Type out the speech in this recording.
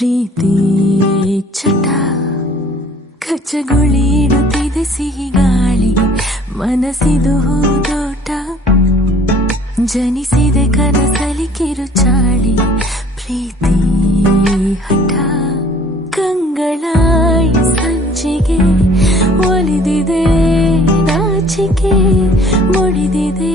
ಪ್ರೀತಿ ಚಟ ಕಚ್ಚಗುಳಿ ಇಡುತ್ತಿದೆ ಸಿಹಿ ಗಾಳಿ ಮನಸ್ಸಿದು ಹೂದೋಟ ಜನಿಸಿದೆ ಕನಸಲಿ ಕಿರುಚಾಳಿ ಪ್ರೀತಿ ಹಠ ಕಂಗಳಾಯಿ ಸಂಚಿಗೆ ಒಲಿದಿದೆ ನಾಚಿಕೆ ಮುಡಿದಿದೆ